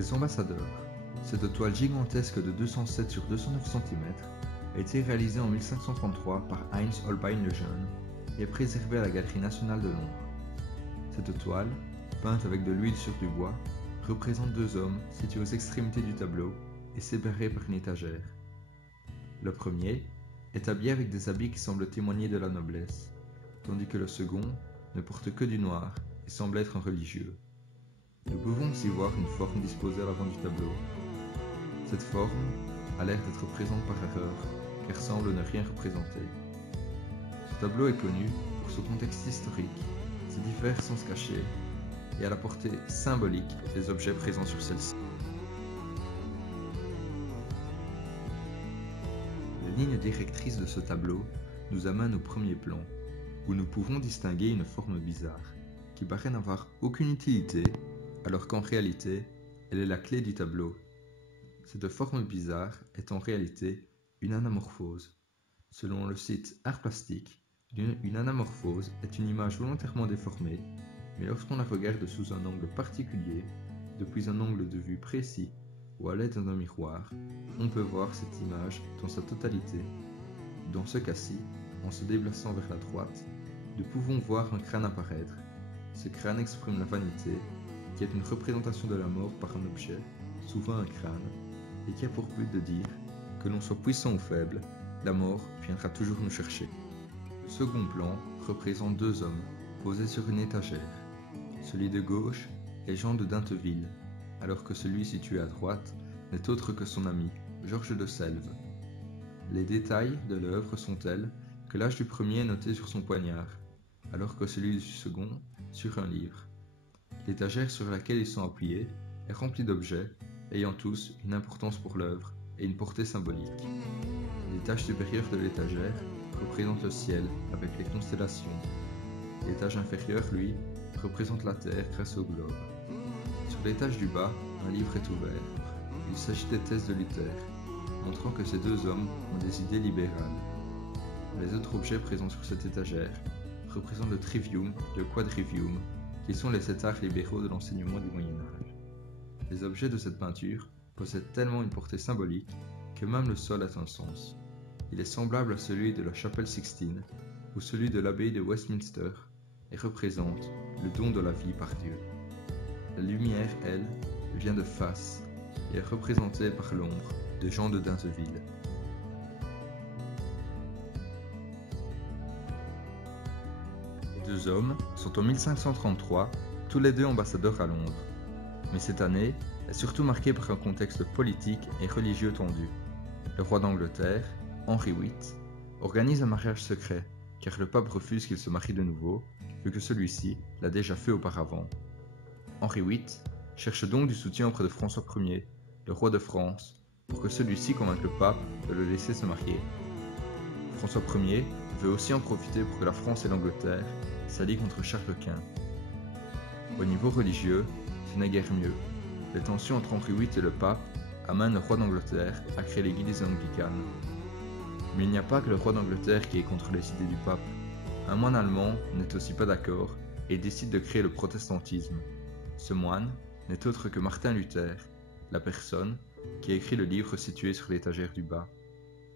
Les ambassadeurs. Cette toile gigantesque de 207 sur 209 cm a été réalisée en 1533 par Heinz Holbein le Jeune et est préservée à la Galerie nationale de Londres. Cette toile, peinte avec de l'huile sur du bois, représente deux hommes situés aux extrémités du tableau et séparés par une étagère. Le premier est habillé avec des habits qui semblent témoigner de la noblesse, tandis que le second ne porte que du noir et semble être un religieux. Nous pouvons aussi voir une forme disposée à l'avant du tableau. Cette forme a l'air d'être présente par erreur, car semble ne rien représenter. Ce tableau est connu pour son contexte historique, ses divers sens cachés et à la portée symbolique des objets présents sur celle-ci. Les lignes directrices de ce tableau nous amènent au premier plan, où nous pouvons distinguer une forme bizarre, qui paraît n'avoir aucune utilité, alors qu'en réalité, elle est la clé du tableau. Cette forme bizarre est en réalité une anamorphose. Selon le site Art Plastique, une anamorphose est une image volontairement déformée, mais lorsqu'on la regarde sous un angle particulier, depuis un angle de vue précis ou à l'aide d'un miroir, on peut voir cette image dans sa totalité. Dans ce cas-ci, en se déplaçant vers la droite, nous pouvons voir un crâne apparaître. Ce crâne exprime la vanité, qui est une représentation de la mort par un objet, souvent un crâne, et qui a pour but de dire que l'on soit puissant ou faible, la mort viendra toujours nous chercher. Le second plan représente deux hommes posés sur une étagère. Celui de gauche est Jean de Dinteville, alors que celui situé à droite n'est autre que son ami, Georges de Selve. Les détails de l'œuvre sont tels que l'âge du premier est noté sur son poignard, alors que celui du second sur un livre. L'étagère sur laquelle ils sont appuyés est remplie d'objets ayant tous une importance pour l'œuvre et une portée symbolique. L'étage supérieur de l'étagère représente le ciel avec les constellations. L'étage inférieur, lui, représente la Terre grâce au globe. Sur l'étage du bas, un livre est ouvert. Il s'agit des thèses de Luther, montrant que ces deux hommes ont des idées libérales. Les autres objets présents sur cette étagère représentent le trivium et le quadrivium, qui sont les 7 arts libéraux de l'enseignement du Moyen-Âge. Les objets de cette peinture possèdent tellement une portée symbolique que même le sol a un sens. Il est semblable à celui de la chapelle Sixtine ou celui de l'abbaye de Westminster et représente le don de la vie par Dieu. La lumière, elle, vient de face et est représentée par l'ombre de Jean de Dinteville. Les deux hommes sont en 1533 tous les deux ambassadeurs à Londres. Mais cette année est surtout marquée par un contexte politique et religieux tendu. Le roi d'Angleterre, Henri VIII, organise un mariage secret, car le pape refuse qu'il se marie de nouveau, vu que celui-ci l'a déjà fait auparavant. Henri VIII cherche donc du soutien auprès de François Ier, le roi de France, pour que celui-ci convainque le pape de le laisser se marier. François Ier veut aussi en profiter pour que la France et l'Angleterre s'allient contre Charles Quint. Au niveau religieux, ce n'est guère mieux. Les tensions entre Henri VIII et le pape amènent le roi d'Angleterre à créer l'église anglicane. Mais il n'y a pas que le roi d'Angleterre qui est contre les idées du pape. Un moine allemand n'est aussi pas d'accord et décide de créer le protestantisme. Ce moine n'est autre que Martin Luther, la personne qui a écrit le livre situé sur l'étagère du bas.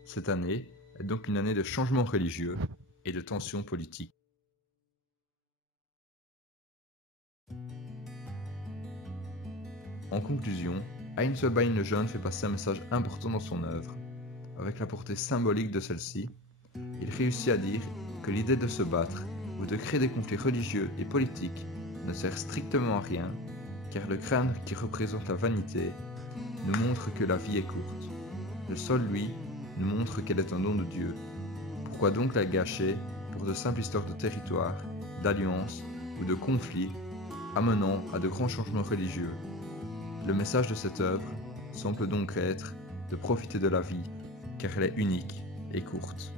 Cette année est donc une année de changement religieux et de tensions politiques. En conclusion, Heinz Holbein le Jeune fait passer un message important dans son œuvre. Avec la portée symbolique de celle-ci, il réussit à dire que l'idée de se battre ou de créer des conflits religieux et politiques ne sert strictement à rien, car le crâne qui représente la vanité nous montre que la vie est courte. Le sol, lui, nous montre qu'elle est un don de Dieu. Pourquoi donc la gâcher pour de simples histoires de territoire, d'alliances ou de conflits, amenant à de grands changements religieux? Le message de cette œuvre semble donc être de profiter de la vie, car elle est unique et courte.